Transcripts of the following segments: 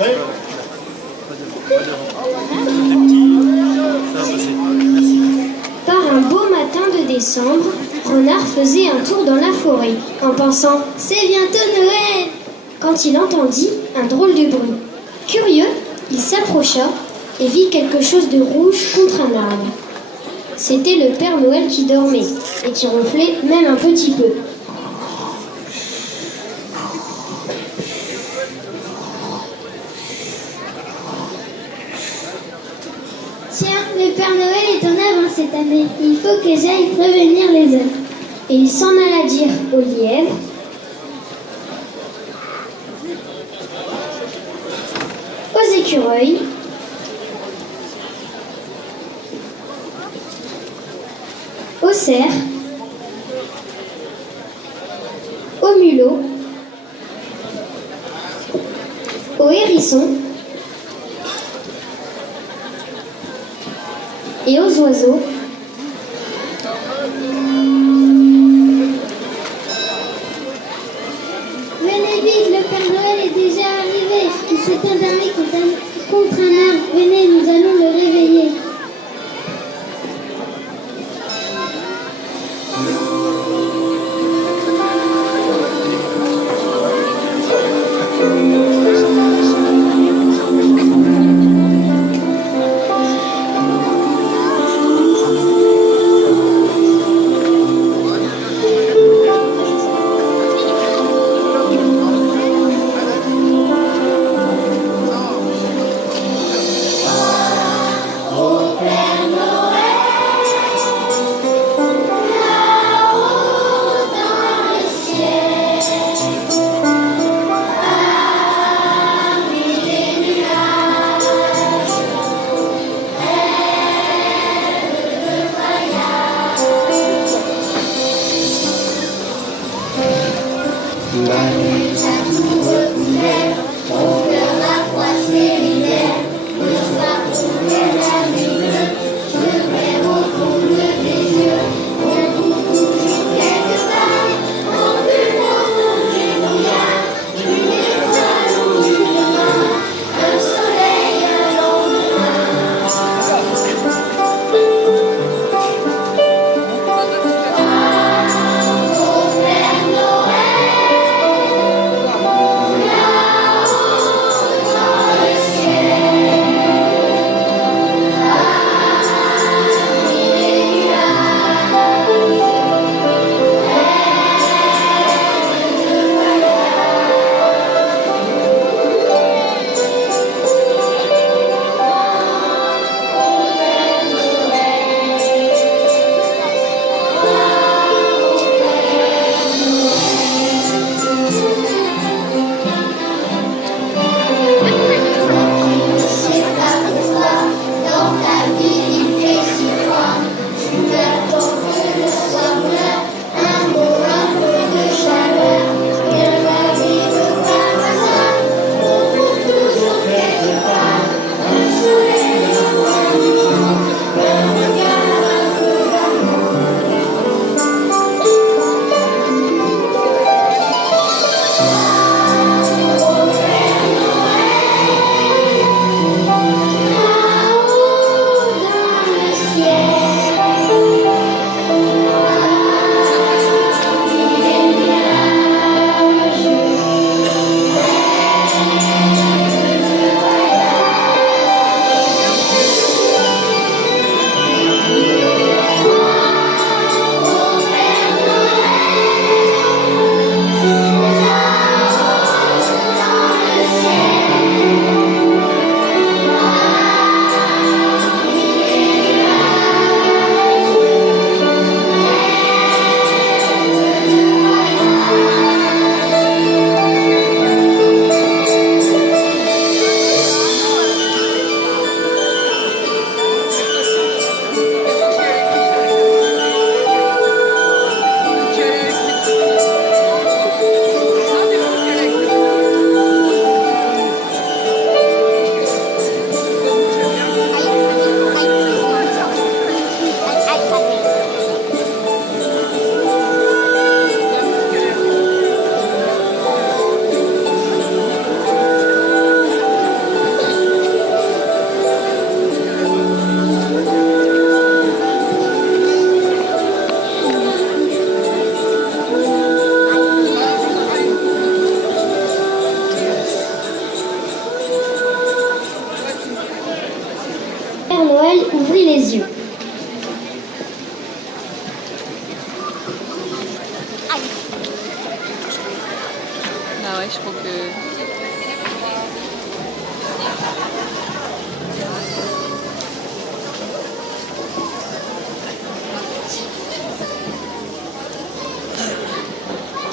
Par un beau matin de décembre, Renard faisait un tour dans la forêt, en pensant « C'est bientôt Noël !» quand il entendit un drôle de bruit. Curieux, il s'approcha et vit quelque chose de rouge contre un arbre. C'était le Père Noël qui dormait et qui ronflait même un petit peu. Tiens, le Père Noël est en avance cette année. Il faut que j'aille prévenir les autres. Et il s'en alla dire au lièvre, aux écureuils, aux cerfs, aux mulots, aux hérissons et aux oiseaux. Venez vite, le Père Noël est déjà arrivé. Il s'est endormi contre un arbre. Venez, nous allons le réveiller. Ah ouais, je crois que...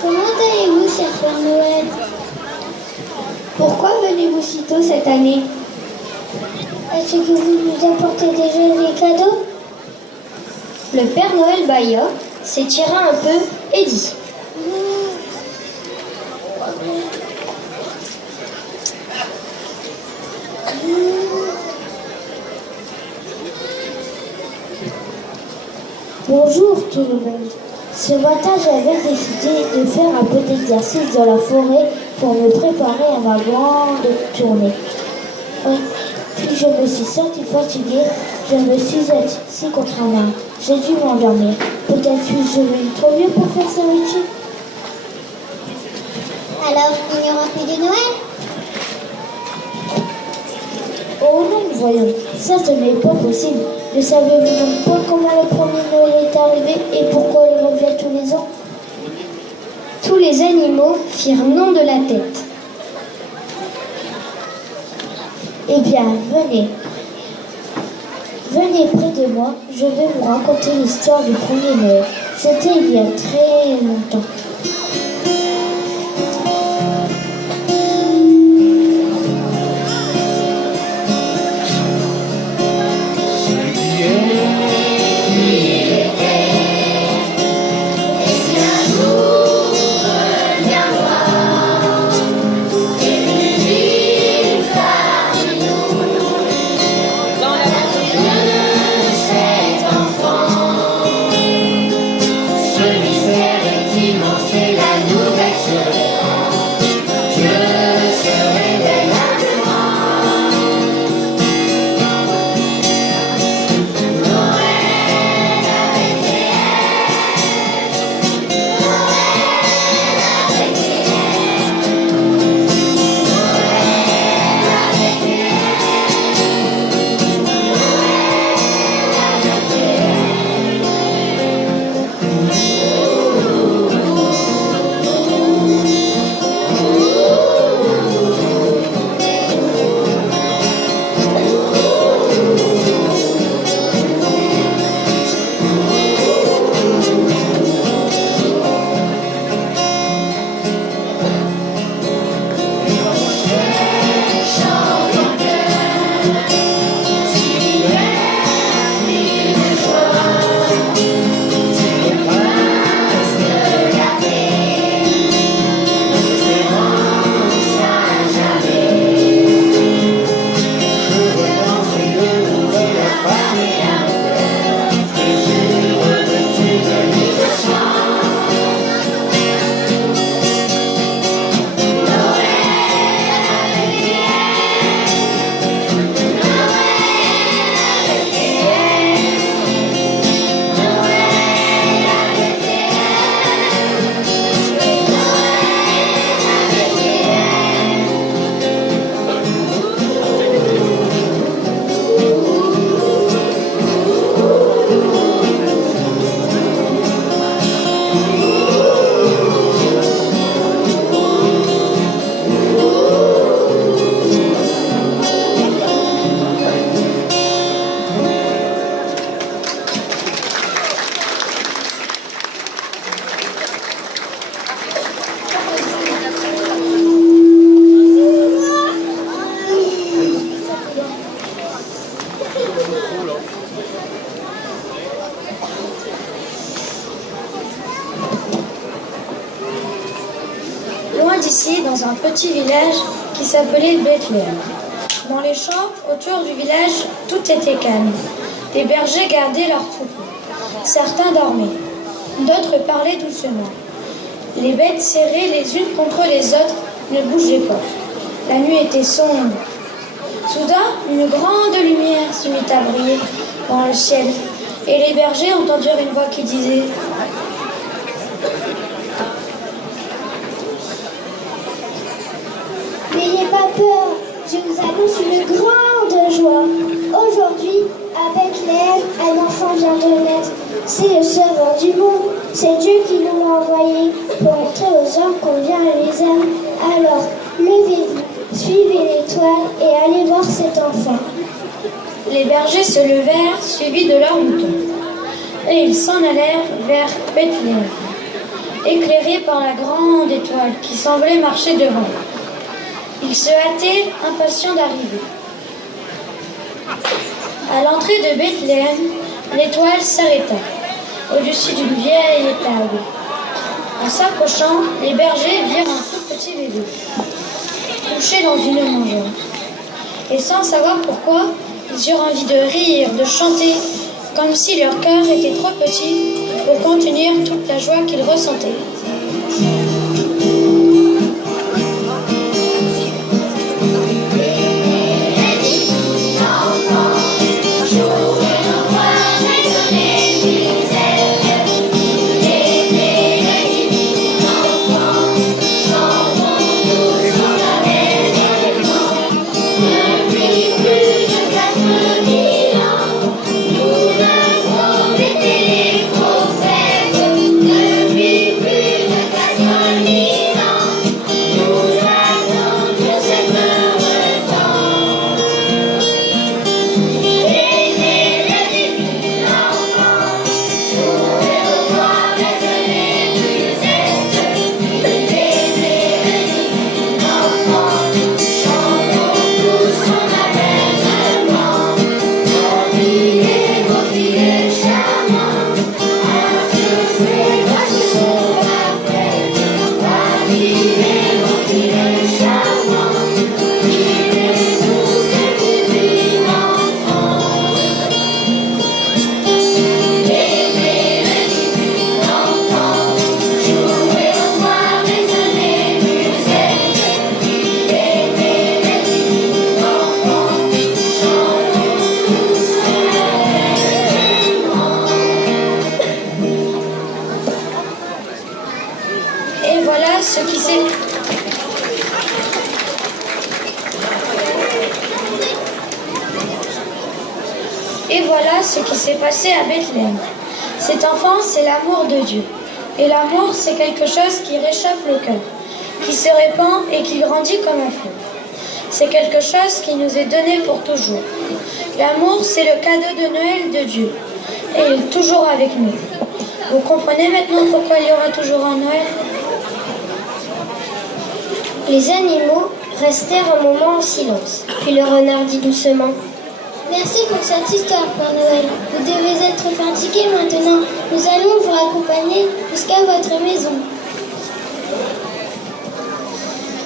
Comment allez-vous, cher Père Noël? Pourquoi venez-vous si tôt cette année? Est-ce que vous nous apportez déjà des cadeaux? Le Père Noël bâilla, s'étira un peu et dit: Bonjour tout le monde. Ce matin, j'avais décidé de faire un peu d'exercice dans la forêt pour me préparer à ma grande tournée. Oui. Puis je me suis sentie fatiguée, je me suis assise contre un arbre. J'ai dû m'endormir. Peut-être suis-je devenue trop vieux pour faire ce métier. Alors, il n'y aura plus de Noël? Oh non, voyons, ça ce n'est pas possible. Ne savez-vous donc pas comment le premier Noël est arrivé et pourquoi il revient tous les ans? Tous les animaux firent non de la tête. Eh bien, venez. Venez près de moi, je vais vous raconter l'histoire du premier Noël. C'était il y a très longtemps. Loin d'ici, dans un petit village qui s'appelait Bethléem. Dans les champs autour du village, tout était calme. Les bergers gardaient leurs troupeaux. Certains dormaient, d'autres parlaient doucement. Les bêtes serrées les unes contre les autres ne bougeaient pas. La nuit était sombre. Soudain, une grande lumière se mit à briller dans le ciel, et les bergers entendirent une voix qui disait: N'ayez pas peur, je vous annonce une grande joie. Aujourd'hui, à Bethléem, un enfant vient de naître. C'est le Sauveur du monde. C'est Dieu qui nous l'a envoyé pour montrer aux hommes combien il les aime. Alors, levez-vous, suivez l'étoile et allez voir cet enfant. Les bergers se levèrent, suivis de leurs moutons, et ils s'en allèrent vers Bethléem, éclairés par la grande étoile qui semblait marcher devant. Ils se hâtaient, impatients d'arriver. À l'entrée de Bethléem, l'étoile s'arrêta, au-dessus d'une vieille étable. En s'approchant, les bergers virent un tout petit bébé, couché dans une mangeoire. Et sans savoir pourquoi, ils eurent envie de rire, de chanter, comme si leur cœur était trop petit pour contenir toute la joie qu'ils ressentaient. Et voilà ce qui s'est passé à Bethléem. Cet enfant, c'est l'amour de Dieu. Et l'amour, c'est quelque chose qui réchauffe le cœur, qui se répand et qui grandit comme un feu. C'est quelque chose qui nous est donné pour toujours. L'amour, c'est le cadeau de Noël de Dieu. Et il est toujours avec nous. Vous comprenez maintenant pourquoi il y aura toujours un Noël ? Les animaux restèrent un moment en silence. Puis le renard dit doucement: Merci pour cette histoire, Père Noël. Vous devez être fatigué maintenant. Nous allons vous accompagner jusqu'à votre maison.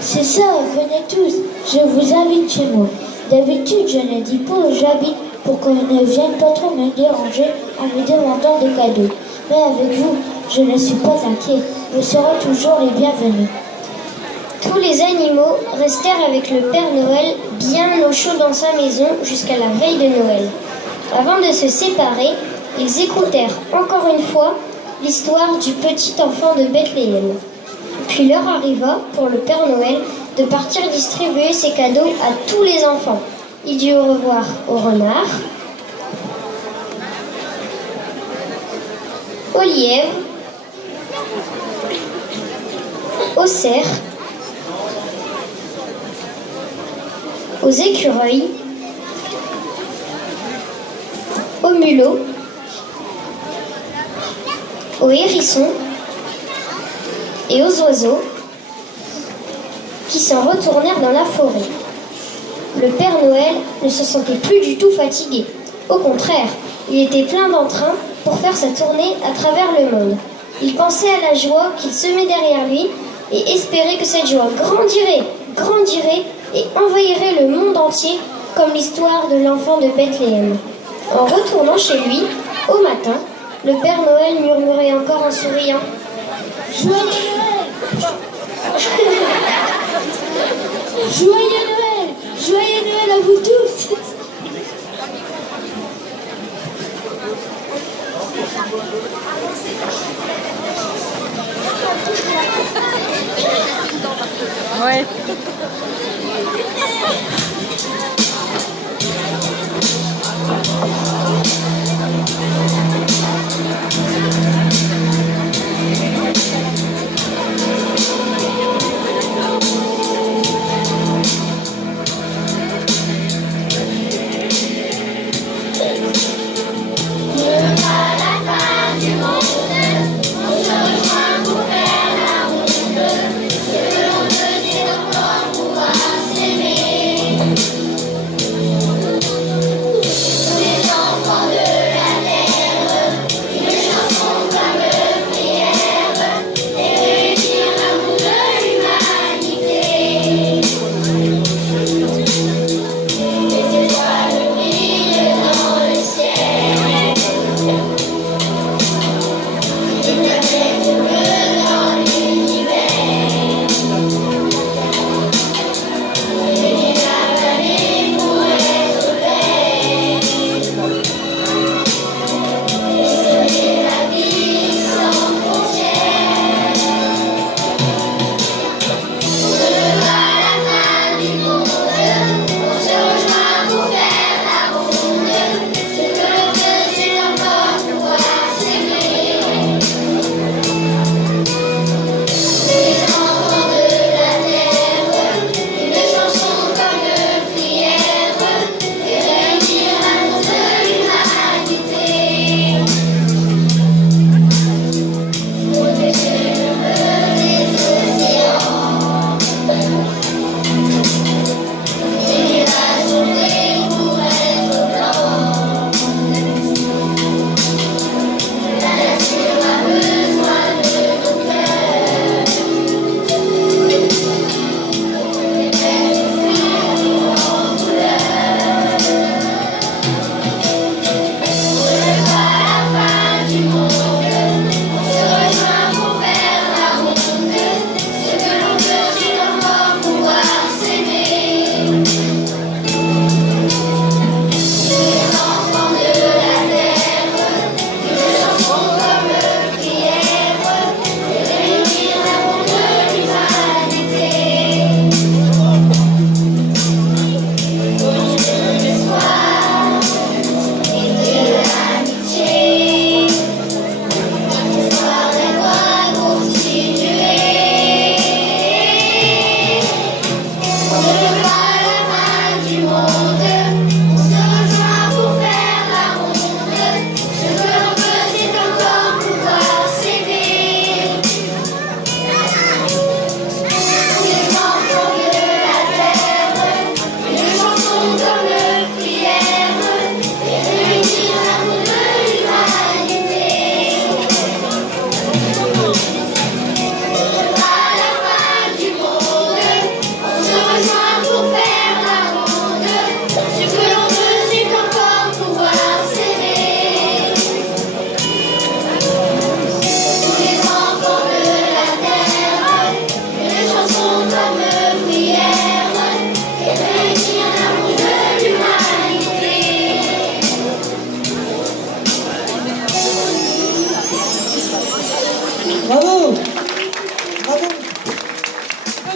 C'est ça, venez tous. Je vous invite chez moi. D'habitude, je ne dis pas où j'habite pour qu'on ne vienne pas trop me déranger en me demandant des cadeaux. Mais avec vous, je ne suis pas inquiet. Vous serez toujours les bienvenus. Tous les animaux restèrent avec le Père Noël bien au chaud dans sa maison jusqu'à la veille de Noël. Avant de se séparer, ils écoutèrent encore une fois l'histoire du petit enfant de Bethléem. Puis l'heure arriva pour le Père Noël de partir distribuer ses cadeaux à tous les enfants. Il dit au revoir au renard, au lièvre, au cerf, aux écureuils, aux mulots, aux hérissons et aux oiseaux qui s'en retournèrent dans la forêt. Le Père Noël ne se sentait plus du tout fatigué. Au contraire, il était plein d'entrain pour faire sa tournée à travers le monde. Il pensait à la joie qu'il semait derrière lui et espérait que cette joie grandirait et envahirait le monde entier comme l'histoire de l'enfant de Bethléem. En retournant chez lui, au matin, le Père Noël murmurait encore en souriant: Joyeux Noël! Joyeux Noël! Joyeux Noël à vous tous! Ouais.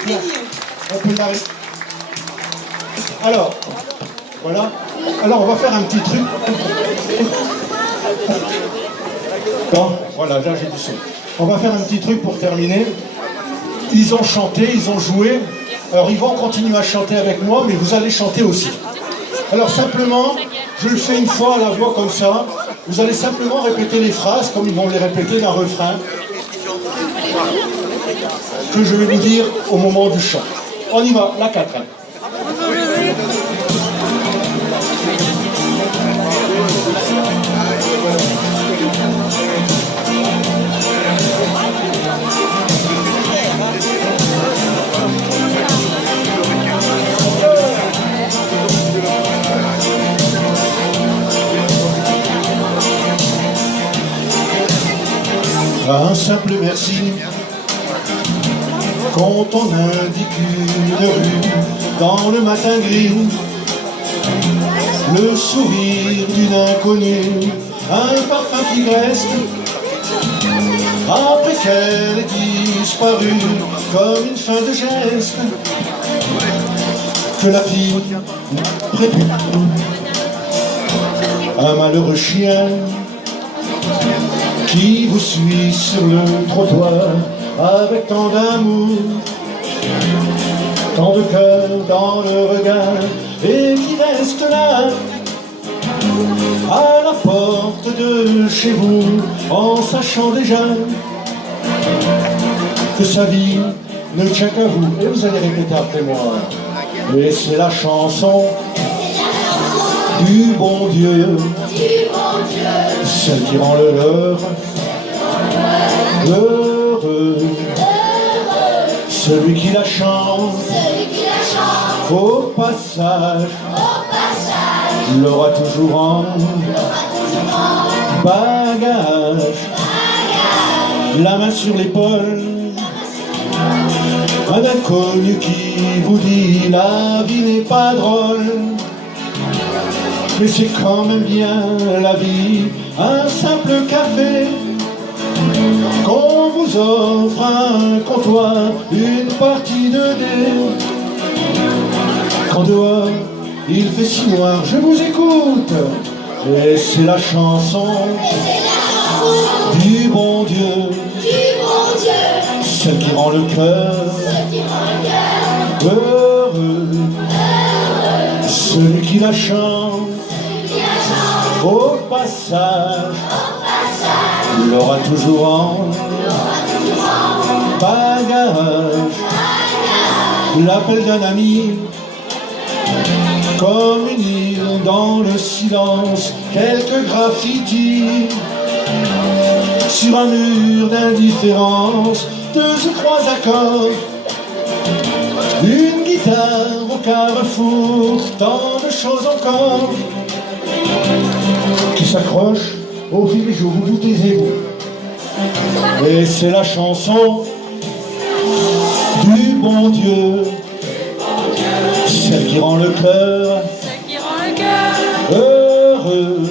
Bien. On peut l'arrêter. Alors, voilà. Alors, on va faire un petit truc. Bon, voilà, là j'ai du son. On va faire un petit truc pour terminer. Ils ont chanté, ils ont joué. Alors, ils vont continuer à chanter avec moi, mais vous allez chanter aussi. Alors, simplement, je le fais une fois à la voix comme ça. Vous allez simplement répéter les phrases comme ils vont les répéter d'un refrain que je vais vous dire au moment du chant. On y va, la 4. Un simple merci quand on indique une rue dans le matin gris, le sourire d'une inconnue, un parfum qui reste après qu'elle ait disparu comme une fin de geste que la fille prépare. Un malheureux chien qui vous suit sur le trottoir avec tant d'amour, tant de cœur dans le regard, et qui reste là à la porte de chez vous en sachant déjà que sa vie ne tient qu'à vous. Et vous allez répéter après moi. Et c'est la chanson du bon Dieu, celle qui rend l'heure heureux, celui qui la chante au passage l'aura toujours en bagage, la main sur l'épaule, un inconnu qui vous dit la vie n'est pas drôle, mais c'est quand même bien la vie, un simple café, qu'on vous offre un comptoir, une partie de dés. Quand dehors il fait si noir, je vous écoute, et c'est la chanson du bon Dieu, celle qui rend le cœur heureux, celui qui la chante au passage l'aura toujours en bagage, l'appel d'un ami comme une île dans le silence, quelques graffitis sur un mur d'indifférence, 2 ou 3 accords, une guitare au carrefour, tant de choses encore qui s'accrochent au fil des jours, vous taisez-vous. Et c'est la chanson du bon Dieu, celle qui rend le cœur heureux,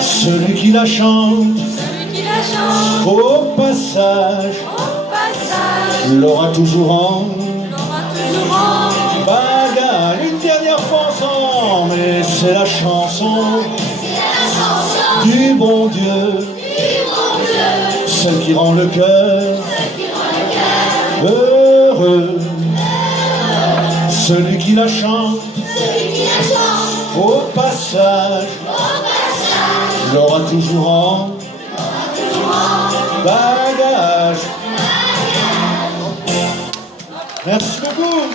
celui qui la chante au passage l'aura toujours en bagage. Une dernière fois ensemble, et c'est la chanson du bon Dieu, celle qui rend le cœur heureux, celui qui la chante au passage l'aura toujours en bagage. Merci beaucoup.